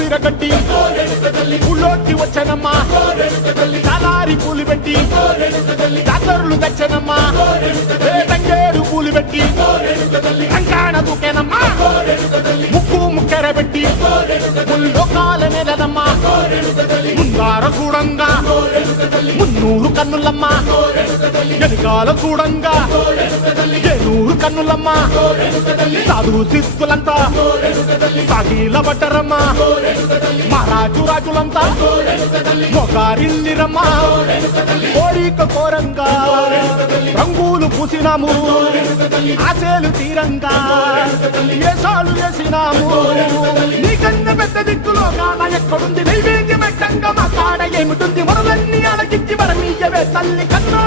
సిరగట్టి ఊళ్ళోకి వచ్చనమ్మా చాలారి పూలు పెట్టి జాతరులు తెచ్చనమ్మా తంగేడు పూలు పెట్టి కంకాణ దూకేనమ్మా ముక్కు ముక్కెర పెట్టి ముల్లోకాల నెలనమ్మా ముందార చూడంగా మున్నూరు కన్నులమ్మా వెనుకాల చూడంగా ఏనూరు కన్నులమ్మా సాధువు శిస్తులంతా సాగిల పడ్డరమ్మా మహారాజు రాజులంతా మొగారిల్లిరమ్మా కోరిక కోరంగా రంగులు పూసినాము ఆశలు తీరంగా ఏసాలు వేసినాము నీకన్నా పెద్ద దిక్కులో కాన ఎక్కడుంది నైవేద్యం ఎట్టంగా మా కాడ ఏమిటుంది మనలన్నీ అలకిచ్చి వరమీయవే తల్లి కన్నా